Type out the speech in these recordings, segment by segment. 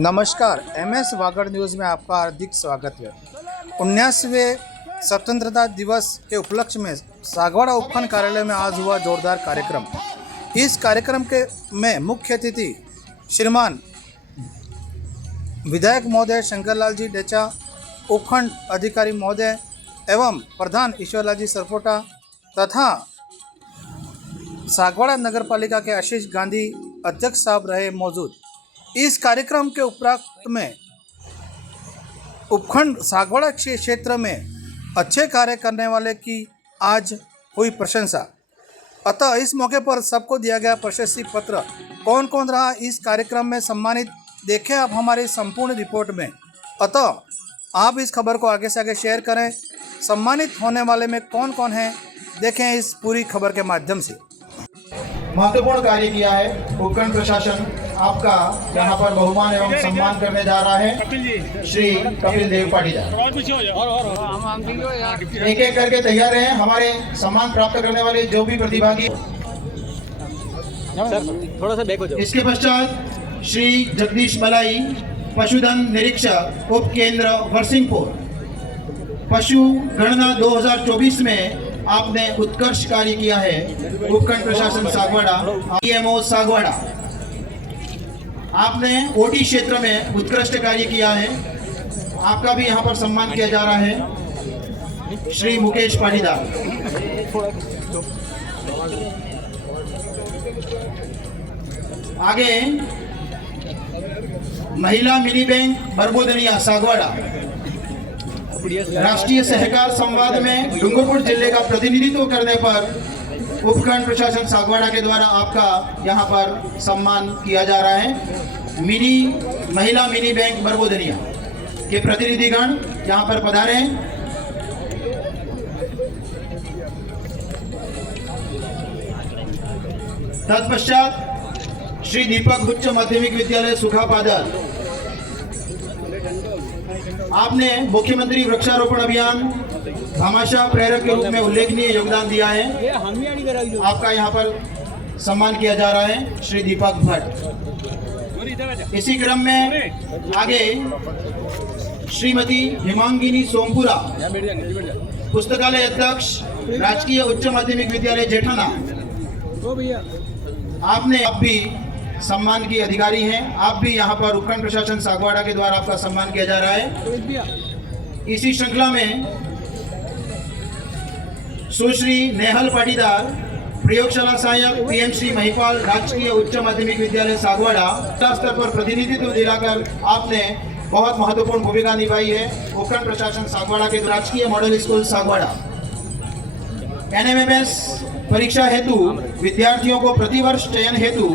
नमस्कार, MS Vagad news में आपका हार्दिक स्वागत है। 19वें स्वतंत्रता दिवस के उपलक्ष्य में सागवाड़ा उपखंड कार्यालय में आज हुआ जोरदार कार्यक्रम। इस कार्यक्रम के में मुख्य अतिथि श्रीमान विधायक महोदय शंकरलाल जी डेचा, उपखंड अधिकारी महोदय एवं प्रधान ईश्वरलाल जी सरपोटा तथा सागवाड़ा नगर पालिका के आशीष गांधी अध्यक्ष साहब रहे मौजूद। इस कार्यक्रम के उपरांत में उपखंड सागवाड़ा क्षेत्र में अच्छे कार्य करने वाले की आज हुई प्रशंसा। अतः इस मौके पर सबको दिया गया प्रशस्ति पत्र। कौन कौन रहा इस कार्यक्रम में सम्मानित, देखें आप हमारी संपूर्ण रिपोर्ट में। अतः आप इस खबर को आगे से आगे शेयर करें। सम्मानित होने वाले में कौन कौन है, देखें इस पूरी खबर के माध्यम से। महत्वपूर्ण कार्य किया है उपखंड प्रशासन आपका यहाँ पर बहुमान एवं सम्मान करने जा रहा है श्री कपिल देव पाटीदार। एक एक करके तैयार हैं हमारे सम्मान प्राप्त करने वाले जो भी प्रतिभागी। थोड़ा सा बैक हो जाओ। इसके पश्चात श्री जगदीश मलाई, पशुधन निरीक्षक उप केंद्र वर्सिंगपुर। पशु गणना 2024 में आपने उत्कृष्ट कार्य किया है उपखंड प्रशासन सागवाड़ा, PMO सागवाड़ा। आपने ओटी क्षेत्र में उत्कृष्ट कार्य किया है, आपका भी यहाँ पर सम्मान किया जा रहा है श्री मुकेश पाटीदार। आगे महिला मिनी बैंक बरबोदनिया सागवाड़ा। राष्ट्रीय सहकार संवाद में डूंगरपुर जिले का प्रतिनिधित्व करने पर उपखंड प्रशासन सागवाड़ा के द्वारा आपका यहाँ पर सम्मान किया जा रहा है। महिला मिनी बैंक बरबोदनिया के प्रतिनिधिगण यहाँ पर पधारे। तत्पश्चात श्री दीपक उच्च माध्यमिक विद्यालय सुखापादर, आपने मुख्यमंत्री वृक्षारोपण अभियान भामाशाह प्रेरक के रूप में उल्लेखनीय योगदान दिया है, आपका यहाँ पर सम्मान किया जा रहा है श्री दीपक भट्ट। इसी क्रम में आगे श्रीमती हिमांगिनी सोमपुरा, पुस्तकालय अध्यक्ष राजकीय उच्च माध्यमिक विद्यालय जेठाना, आपने अब भी सम्मान की अधिकारी हैं। आप भी यहाँ पर उपखंड प्रशासन सागवाड़ा के द्वारा आपका सम्मान किया जा रहा है। इसी श्रृंखला में सुश्री नेहल पाटीदार, प्रयोगशाला सहायक PM श्री महिपाल राजकीय उच्च माध्यमिक विद्यालय सागवाड़ा, स्तर पर प्रतिनिधित्व दिलाकर आपने बहुत महत्वपूर्ण भूमिका निभाई है उपखंड प्रशासन सागवाड़ा के राजकीय मॉडल स्कूल सागवाड़ा। NMMS परीक्षा हेतु विद्यार्थियों को प्रतिवर्ष चयन हेतु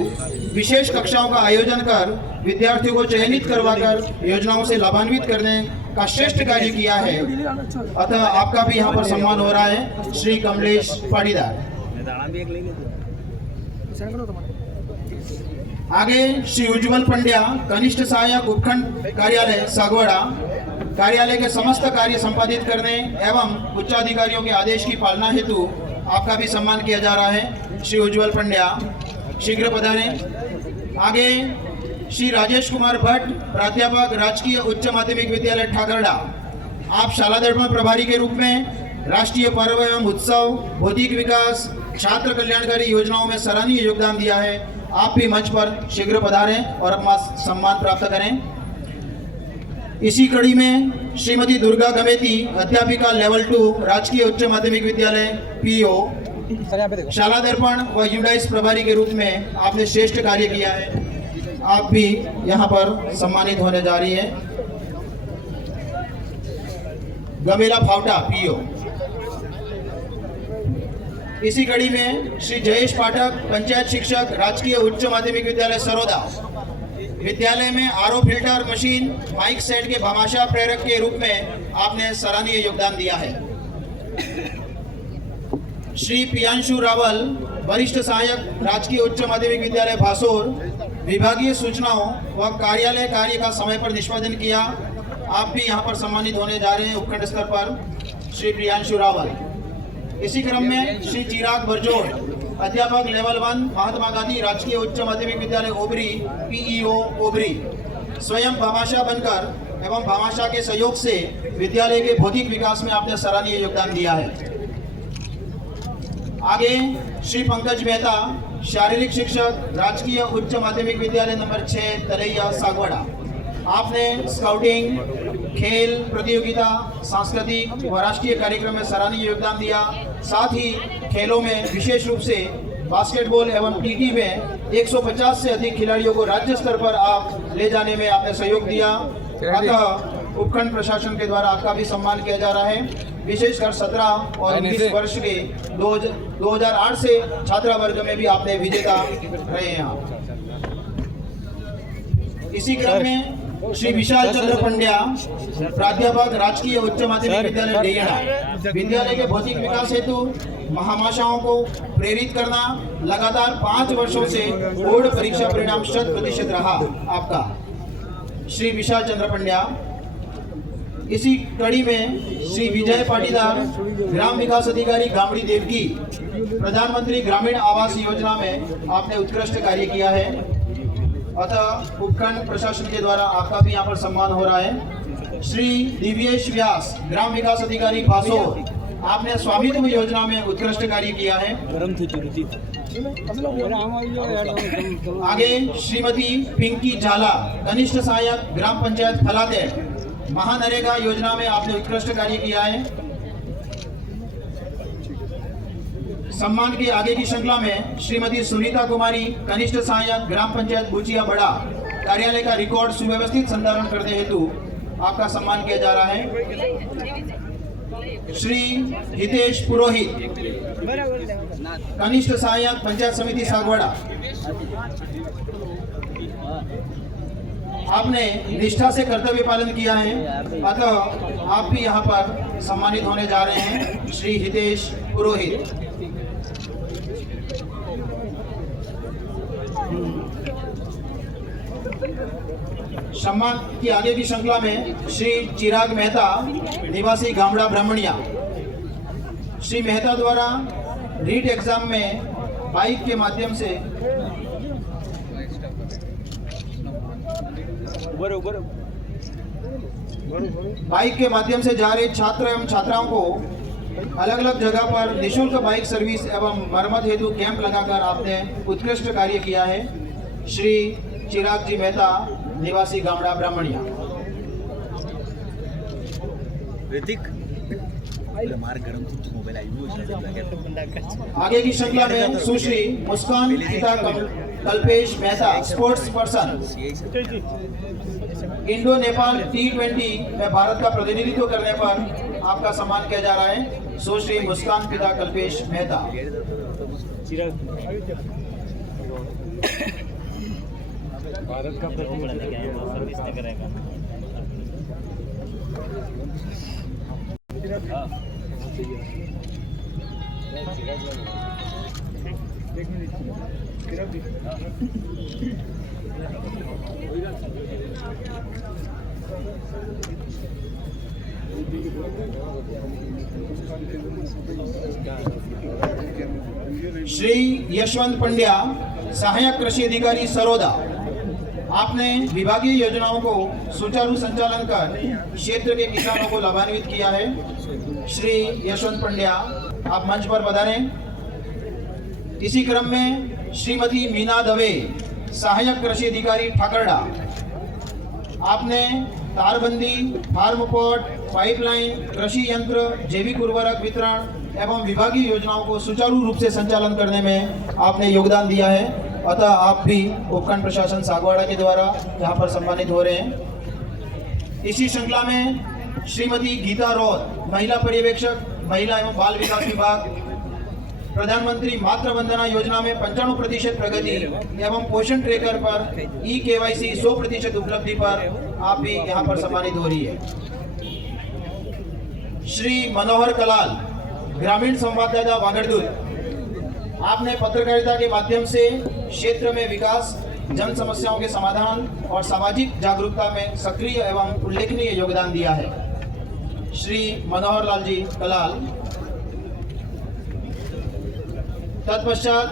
विशेष कक्षाओं का आयोजन कर विद्यार्थियों को चयनित करवाकर योजनाओं से लाभान्वित करने का श्रेष्ठ कार्य किया है। अतः आपका भी यहाँ पर सम्मान हो रहा है श्री कमलेश पाटीदार। आगे श्री उज्जवल पंड्या, कनिष्ठ सहायक उपखंड कार्यालय सागवाड़ा, कार्यालय के समस्त कार्य संपादित करने एवं उच्चाधिकारियों के आदेश की पालना हेतु आपका भी सम्मान किया जा रहा है श्री उज्जवल पंड्या, शीघ्र पधारें। आगे श्री राजेश कुमार भट्ट, प्राध्यापक राजकीय उच्च माध्यमिक विद्यालय ठाकरड़ा, आप शाला दर्पण प्रभारी के रूप में राष्ट्रीय पर्व एवं उत्सव, बौद्धिक विकास, छात्र कल्याणकारी योजनाओं में सराहनीय योगदान दिया है। आप भी मंच पर शीघ्र पधारें और अपना सम्मान प्राप्त करें। इसी कड़ी में श्रीमती दुर्गा गमेती, अध्यापिका लेवल 2 राजकीय उच्च माध्यमिक विद्यालय PO, शाला दर्पण व यूडाइस प्रभारी के रूप में आपने श्रेष्ठ कार्य किया है, आप भी यहाँ पर सम्मानित होने जा रही हैं। गमेला फावटा PO। इसी कड़ी में श्री जयेश पाठक, पंचायत शिक्षक राजकीय उच्च माध्यमिक विद्यालय सरोदा, विद्यालय में RO filter machine, mike set के भामाशाह प्रेरक के रूप में आपने सराहनीय योगदान दिया है। श्री पियांशु रावल, वरिष्ठ सहायक राजकीय उच्च माध्यमिक विद्यालय भासोर, विभागीय सूचनाओं व कार्यालय कार्य का समय पर निष्पादन किया, आप भी यहाँ पर सम्मानित होने जा रहे हैं उपखंड स्तर पर श्री पियांशु रावल। इसी क्रम में श्री चिराग बरजोड़, अध्यापक लेवल 1 महात्मा गांधी राजकीय उच्च माध्यमिक विद्यालय ओबरी PEO ओबरी, स्वयं भामाशाह बनकर एवं भामाशाह के सहयोग से विद्यालय के भौतिक विकास में आपने सराहनीय योगदान दिया है। आगे श्री पंकज मेहता, शारीरिक शिक्षक, राजकीय उच्च माध्यमिक विद्यालय नंबर 6 तलैया सागवाड़ा। आपने स्काउटिंग, खेल प्रतियोगिता, सांस्कृतिक व राष्ट्रीय कार्यक्रम में सराहनीय योगदान दिया। साथ ही खेलों में विशेष रूप से बास्केटबॉल एवं टीटी में 150 से अधिक खिलाड़ियों को राज्य स्तर पर आप ले जाने में आपने सहयोग दिया। अतः उपखंड प्रशासन के द्वारा आपका भी सम्मान किया जा रहा है। विशेषकर 17 और 19 वर्ष के 2008 से छात्रा वर्ग में भी आपने विजेता रहे हैं आप। इसी क्रम में श्री विशाल चंद्र पंड्या, प्राध्यापक, राजकीय उच्च माध्यमिक विद्यालय डेयड़ा। विद्यालय के भौतिक विकास हेतु महामाशाओं को प्रेरित करना लगातार 5 वर्षों से बोर्ड परीक्षा परिणाम 100% रहा आपका, श्री विशाल चंद्र पंड्या। इसी कड़ी में श्री विजय पाटीदार, ग्राम विकास अधिकारी गामड़ी देवकी, प्रधानमंत्री ग्रामीण आवास योजना में आपने उत्कृष्ट कार्य किया है। अतः उपखंड प्रशासन के द्वारा आपका भी यहाँ पर सम्मान हो रहा है। श्री दिव्येश व्यास, ग्राम विकास अधिकारी बासोर, आपने स्वामित्व योजना में उत्कृष्ट कार्य किया है। आगे श्रीमती पिंकी झाला, कनिष्ठ सहायक, ग्राम पंचायत फलाते, महानरेगा योजना में आपने उत्कृष्ट कार्य किया है। सम्मान के आगे की श्रृंखला में श्रीमती सुनीता कुमारी, कनिष्ठ सहायक, ग्राम पंचायत बुचिया बड़ा, कार्यालय का रिकॉर्ड सुव्यवस्थित संधारण करने हेतु आपका सम्मान किया जा रहा है। श्री हितेश पुरोहित, कनिष्ठ सहायक, पंचायत समिति सागवाड़ा। आपने निष्ठा से कर्तव्य पालन किया है, अतः आप भी यहाँ पर सम्मानित होने जा रहे हैं, श्री हितेश पुरोहित। सम्मान की आगे की श्रृंखला में श्री चिराग मेहता, निवासी गामड़ा ब्राह्मणिया। श्री मेहता द्वारा रीट एग्जाम में बाइक के माध्यम से जा रहे छात्र एवं छात्राओं को अलग अलग जगह पर निःशुल्क बाइक सर्विस एवं मरम्मत हेतु कैंप लगाकर आपने उत्कृष्ट कार्य किया है, श्री चिराग जी मेहता, निवासी गामड़ा ब्राह्मणिया। आगे की श्रृंखला में सुश्री मुस्कान पिता Kalpesh Mehta, sports person, Indo Nepal T20 में भारत का प्रतिनिधित्व करने पर आपका सम्मान किया जा रहा है, सुश्री मुस्कान पिता कल्पेश मेहता। भारत का सर्विस नहीं करेगा। श्री यशवंत पंड्या, सहायक कृषि अधिकारी सरोदा। आपने विभागीय योजनाओं को सुचारू संचालन कर क्षेत्र के किसानों को लाभान्वित किया है, श्री यशवंत पंड्या, आप मंच पर पधारें। इसी क्रम में श्रीमती मीना दवे, सहायक कृषि अधिकारी ठाकरडा। आपने तारबंदी, फार्म पॉट, पाइपलाइन, कृषि यंत्र, जैविक उर्वरक वितरण एवं विभागीय योजनाओं को सुचारू रूप से संचालन करने में आपने योगदान दिया है, अतः आप भी उपखंड प्रशासन सागवाड़ा के द्वारा यहाँ पर सम्मानित हो रहे हैं। इसी श्रृंखला में श्रीमती गीता रौत, महिला पर्यवेक्षक, महिला एवं बाल विकास विभाग, प्रधानमंत्री मातृ वंदना योजना में 95% प्रगति एवं पोषण ट्रेकर पर eKYC 100% उपलब्धि पर आप भी यहाँ पर सम्मानित हो रही है। श्री मनोहर कलाल, ग्रामीण संवाददाता वागड़दुल। आपने पत्रकारिता के माध्यम से क्षेत्र में विकास, जन समस्याओं के समाधान और सामाजिक जागरूकता में सक्रिय एवं उल्लेखनीय योगदान दिया है, श्री मनोहर लाल जी कलाल। तत्पश्चात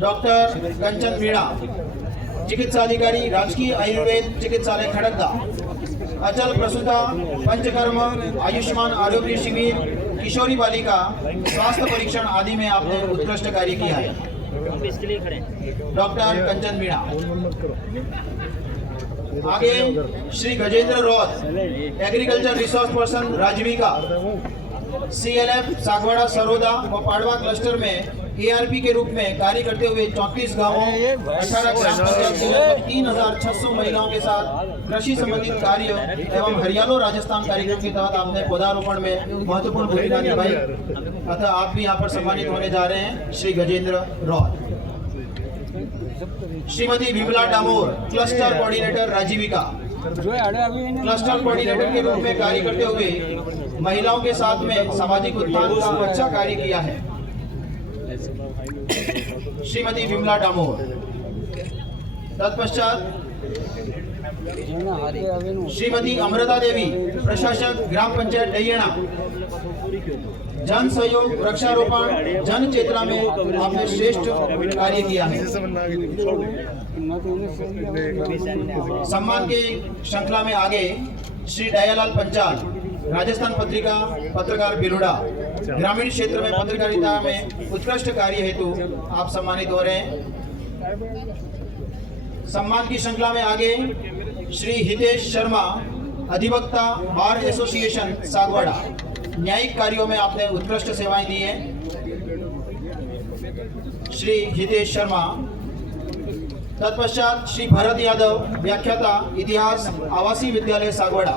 डॉक्टर कंचन मीणा, चिकित्साधिकारी राजकीय आयुर्वेद चिकित्सालय खड़गदा, अचल प्रसूता पंचकर्म आयुष्मान आरोग्य शिविर किशोरी बालिका स्वास्थ्य परीक्षण आदि में आपने उत्कृष्ट कार्य किया है। हम इसके लिए खड़े हैं। डॉक्टर कंचन मीणा। आगे Shri Gajendra Raut, agriculture resource person Rajeevika, CLF Sagwara Saroda व पाड़वा क्लस्टर में ARP के रूप में कार्य करते हुए 34 गांवों 18 ग्राम पंचायत के लगभग 3600 महिलाओं के साथ कृषि संबंधित कार्य एवं हरियाणा राजस्थान कार्यक्रम के तहत आपने पौधारोपण में महत्वपूर्ण भूमिका निभाई। अतः आप भी यहाँ पर सम्मानित होने जा रहे हैं Shri Gajendra Raut. Shrimati Vimla Damor, cluster coordinator Rajeevika, cluster coordinator के रूप में कार्य करते हुए महिलाओं के साथ में सामाजिक उत्थान का अच्छा कार्य किया है। श्रीमती विमला डामोर। तत्पश्चात श्रीमती अमृता देवी, प्रशासक ग्राम पंचायत डैयणा, जन सहयोग वृक्षारोपण जन चेतना में आपने श्रेष्ठ कार्य किया है। सम्मान के श्रृंखला में आगे श्री दयालाल पंचाल, राजस्थान पत्रिका पत्रकार बिरुड़ा, ग्रामीण क्षेत्र में पत्रकारिता में उत्कृष्ट कार्य हेतु आप सम्मानित हो रहे हैं। सम्मान की श्रृंखला में आगे श्री हितेश शर्मा, अधिवक्ता बार एसोसिएशन सागवाड़ा, न्यायिक कार्यों में आपने उत्कृष्ट सेवाएं दी हैं। श्री हितेश शर्मा। तत्पश्चात श्री भरत यादव, व्याख्याता, इतिहास, आवासीय विद्यालय सागवाड़ा,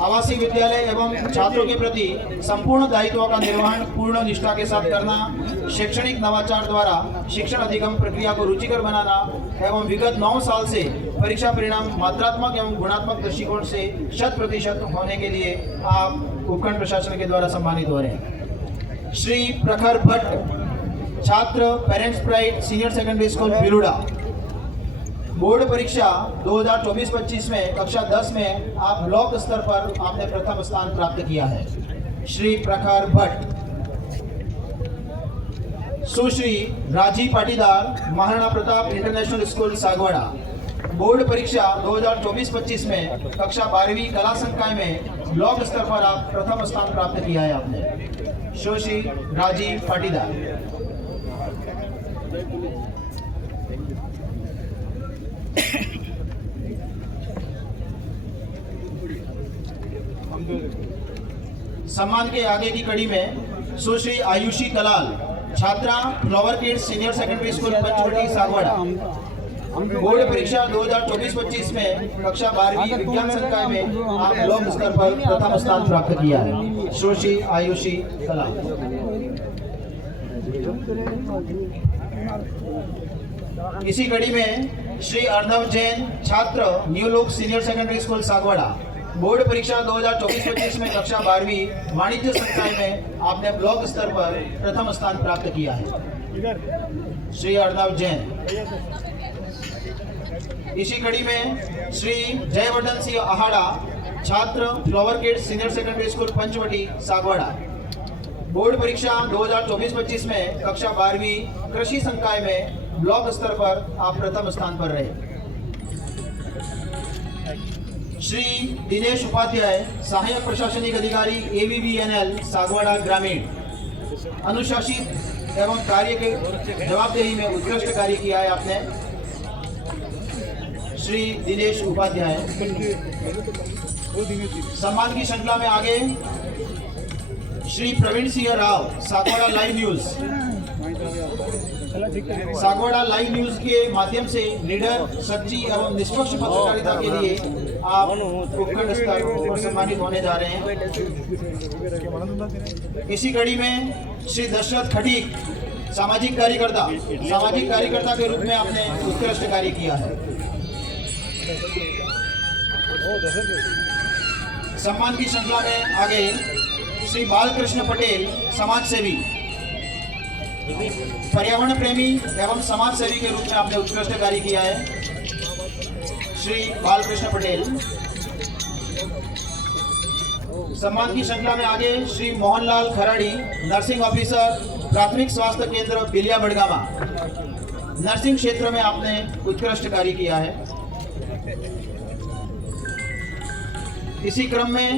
आवासीय विद्यालय एवं छात्रों के प्रति संपूर्ण दायित्वों का निर्वहन पूर्ण निष्ठा के साथ करना, शैक्षणिक नवाचार द्वारा शिक्षण अधिगम प्रक्रिया को रुचिकर बनाना एवं विगत 9 साल से परीक्षा परिणाम मात्रात्मक एवं गुणात्मक दृष्टिकोण से 100% होने के लिए आप उपखंड प्रशासन के द्वारा सम्मानित हो रहे हैं। श्री प्रखर भट्ट, छात्र, parents pride senior secondary school Biruda, board परीक्षा 2024-25 में कक्षा 10 में आप ब्लॉक स्तर पर आपने प्रथम स्थान प्राप्त किया है। श्री प्रखर भट्ट। सुश्री राजी Patidar, Maharana Pratap international school Sagwara, board परीक्षा 2024-25 में कक्षा 12वीं कला संकाय में ब्लॉक स्तर पर आप प्रथम स्थान प्राप्त किया है आपने। सुश्री राजी पाटीदार। सम्मान के आगे की कड़ी में सुश्री आयुषी कलाल, छात्रा, flower kids senior secondary school Panchvati Sagwara, board परीक्षा 2024-25 में कक्षा 12वीं विज्ञान संकाय में आप ब्लॉक स्तर पर प्रथम स्थान प्राप्त किया है। सुश्री आयुषी कलाल। इसी कड़ी में श्री अर्णव जैन, छात्र, न्यू लोक senior secondary school Sagwara, board परीक्षा 2024-25 में कक्षा 12वीं वाणिज्य संकाय में आपने ब्लॉक स्तर पर प्रथम स्थान प्राप्त किया है। श्री अर्णव जैन। इसी कड़ी में श्री जयवर्धन सिंह आहाड़ा, छात्र, flower kids senior secondary school Panchvati Sagwara, board परीक्षा 2024-25 में कक्षा 12वीं कृषि संकाय में ब्लॉक स्तर पर आप प्रथम स्थान पर रहे। श्री दिनेश उपाध्याय, सहायक प्रशासनिक अधिकारी AVBNL सागवाड़ा ग्रामीण, अनुशासित एवं कार्य के जवाबदेही में उत्कृष्ट कार्य किया है आपने। श्री दिनेश उपाध्याय। सम्मान की श्रृंखला में आगे Shri Praveen Singh Rao, Sagwara live news, Sagwara live news के माध्यम से निडर, सच्ची एवं निष्पक्ष पत्रकारिता के लिए आप उपखंड स्तर पर सम्मानित होने जा रहे हैं। इसी कड़ी में श्री दशरथ खटीक, सामाजिक कार्यकर्ता के रूप में आपने उत्कृष्ट कार्य किया है। सम्मान की श्रृंखला में आगे श्री बालकृष्ण पटेल, समाज सेवी, पर्यावरण प्रेमी एवं समाज सेवी के रूप में आपने उत्कृष्ट कार्य किया है। श्री बालकृष्ण पटेल। सम्मान की श्रृंखला में आगे श्री मोहनलाल खराड़ी, नर्सिंग ऑफिसर, प्राथमिक स्वास्थ्य केंद्र बिलिया बड़गामा, नर्सिंग क्षेत्र में आपने उत्कृष्ट कार्य किया है। इसी क्रम में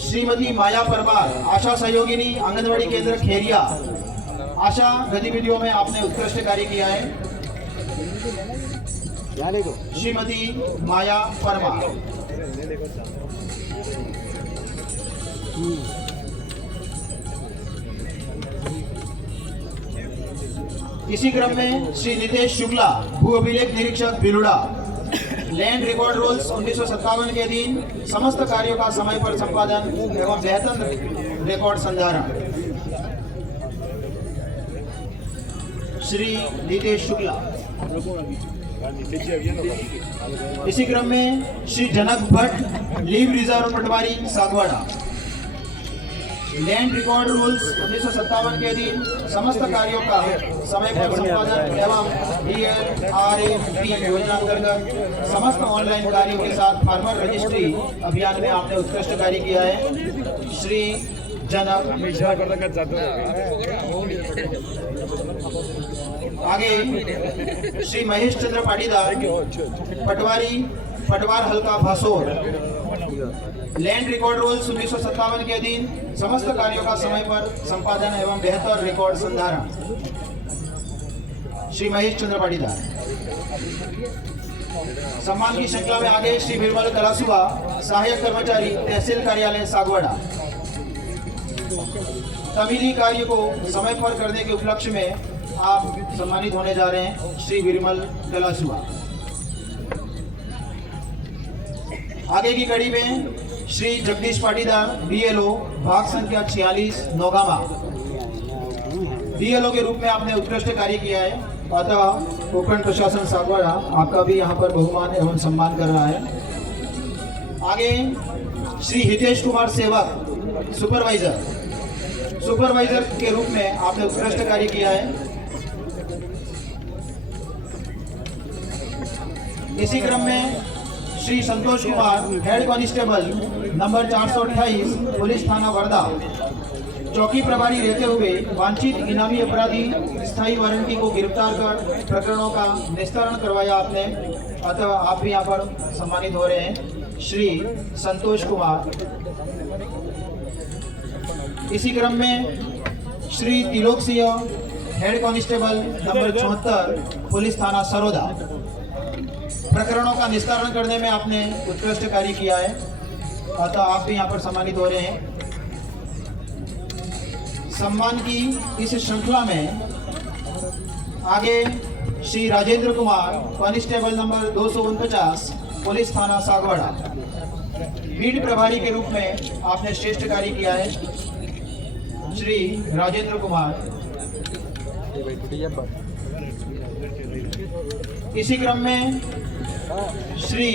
श्रीमती माया परमार, आशा सहयोगिनी, आंगनवाड़ी केंद्र खेरिया, आशा गतिविधियों में आपने उत्कृष्ट कार्य किया है। श्रीमती माया परमार। इसी क्रम में श्री नितेश शुक्ला, भू अभिलेख निरीक्षक भिलुड़ा, लैंड रिकॉर्ड रूल्स 1957 के अधीन समस्त कार्यों का समय पर संपादन एवं बेहतर रिकॉर्ड संधारण। श्री नितेश शुक्ला। इसी क्रम में श्री जनक भट्ट, लीव रिजर्व पटवारी सागवाड़ा, लैंड रिकॉर्ड रूल्स 1957 के अधीन समस्त कार्यों का समय पर संपादन एवं DLRAP योजना अंतर्गत समस्त ऑनलाइन कार्यों के साथ फार्मर रजिस्ट्री अभियान में आपने उत्कृष्ट कार्य किया है। श्री जनक। आगे श्री महेश चंद्र पाटीदार, पटवारी, पटवार हल्का भासोर, लैंड रिकॉर्ड रूल्स 1957 के अधीन समस्त कार्यों का समय पर संपादन एवं बेहतर रिकॉर्ड संधारण। श्री महेश चंद्र पाटीदार। सम्मान की श्रृंखला में आगे श्री बिरबल कलासुआ, सहायक कर्मचारी, तहसील कार्यालय सागवाड़ा, तमीली कार्य को समय पर करने के उपलक्ष्य में आप सम्मानित होने जा रहे हैं। श्री बिरबल कलासुआ। आगे की कड़ी में श्री जगदीश पाटीदार, BLO, भाग संख्या 46, नौगामा, BLO के रूप में आपने उत्कृष्ट कार्य किया है। अतः उपखंड प्रशासन सागवाड़ा आपका भी यहाँ पर बहुमान एवं सम्मान कर रहा है। आगे श्री हितेश कुमार सेवक, सुपरवाइजर के रूप में आपने उत्कृष्ट कार्य किया है। इसी क्रम में Shri Santosh Kumar, head constable number 428, police थाना वर्धा, चौकी प्रभारी रहते हुए वांछित इनामी अपराधी स्थायी वारंटी को गिरफ्तार कर प्रकरणों का निस्तारण करवाया आपने। अतः आप भी यहाँ पर सम्मानित हो रहे हैं। श्री संतोष कुमार। इसी क्रम में Shri Tilok Singh, head constable number 74, police थाना सरोदा, प्रकरणों का निस्तारण करने में आपने उत्कृष्ट कार्य किया है। अतः आप भी यहाँ पर सम्मानित हो रहे हैं। सम्मान की इस श्रृंखला में आगे Shri Rajendra Kumar, constable number 249, police थाना सागवाड़ा, बीट प्रभारी के रूप में आपने श्रेष्ठ कार्य किया है। श्री राजेंद्र कुमार। इसी क्रम में श्री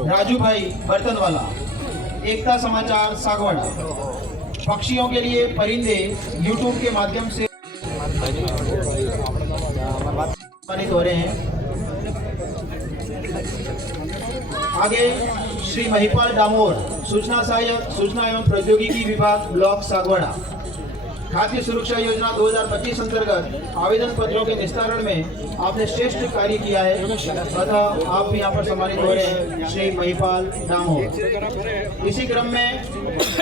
राजू भाई बर्तनवाला, एकता समाचार सागवाड़ा, पक्षियों के लिए परिंदे यूट्यूब के माध्यम से सम्मानित हो रहे हैं। आगे श्री महिपाल डामोर, सूचना सहायक, सूचना एवं प्रौद्योगिकी विभाग, ब्लॉक सागवाड़ा, खाद्य सुरक्षा योजना 2025 अंतर्गत आवेदन पत्रों के निस्तारण में आपने श्रेष्ठ कार्य किया है। अतः आप भी यहाँ पर सम्मानित हो रहे हैं। श्री महिपाल डामोर। इसी क्रम में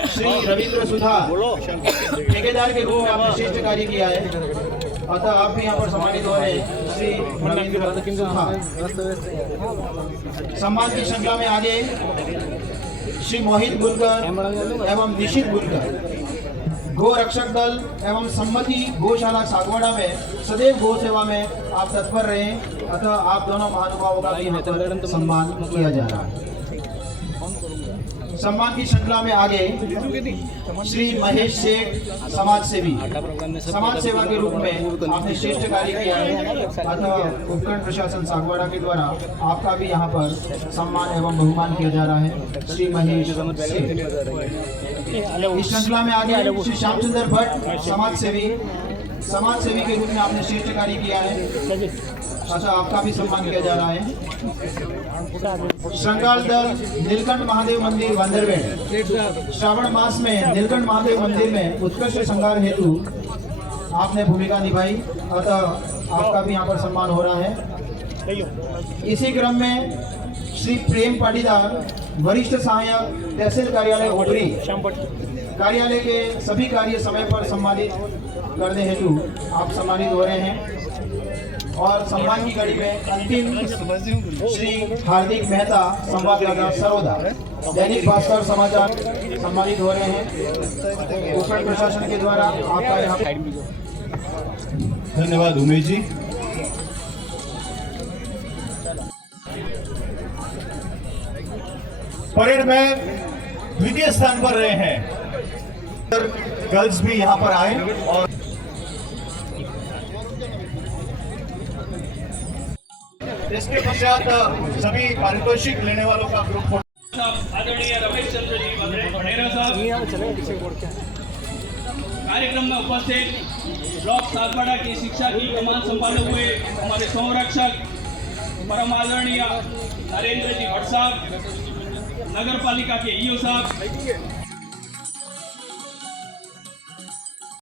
श्री रविंद्र सुधार, ठेकेदार के रूप में आपने श्रेष्ठ कार्य किया है। अतः आप भी यहाँ पर सम्मानित हो रहे हैं। श्री रविंद्र सुधार। सम्मान की श्रृंखला में आगे श्री मोहित बुलकर एवं निशित बुलकर, गो रक्षक दल एवं सम्मति गौशाला सागवाड़ा में सदैव गौ सेवा में आप तत्पर रहे। अतः आप दोनों महानुभावों का भी यहाँ पर सम्मान किया जा रहा है। सम्मान की श्रृंखला में आगे श्री महेश सेठ, समाज सेवा के रूप में आपने श्रेष्ठ कार्य किया है। अतः उपखंड प्रशासन सागवाड़ा के द्वारा आपका भी यहाँ पर सम्मान एवं बहुमान किया जा रहा है। श्री महेश सेठ। इस श्रृंखला में आगे श्री श्यामचंद्र भट्ट, समाज सेवी के रूप में आपने श्रेष्ठ कार्य किया है। अच्छा, आपका भी सम्मान किया जा रहा है। श्रृंगाल दल नीलकंठ महादेव मंदिर बंदरवेड़, श्रावण मास में नीलकंठ महादेव मंदिर में उत्कृष्ट श्रृंगार हेतु आपने भूमिका निभाई, अतः आपका भी यहाँ पर सम्मान हो रहा है। इसी क्रम में श्री प्रेम पाटीदार, वरिष्ठ सहायक तहसील कार्यालय ओबरी, कार्यालय के सभी कार्य समय पर सम्मानित करने हेतु आप सम्मानित हो रहे हैं। और सम्मान की कड़ी में अंतिम श्री हार्दिक मेहता, संवाददाता सरोदा, दैनिक भास्कर समाचार, सम्मानित हो रहे हैं उपखंड प्रशासन के द्वारा। आपका यहाँ धन्यवाद उमेश जी। परेड में द्वितीय स्थान पर रहे हैं गर्ल्स भी यहाँ पर आए और इसके पश्चात सभी पारितोषिक लेने वालों का ग्रुप फोटो। आदरणीय रमेश चंद्र जी वढेरा साहब, कार्यक्रम में उपस्थित ब्लॉक सातवाड़ा की शिक्षा की कमान संभाले हुए हमारे संरक्षक परम आदरणीय नरेंद्र जी भट्ट साहब, नगर पालिका के ईओ साहब,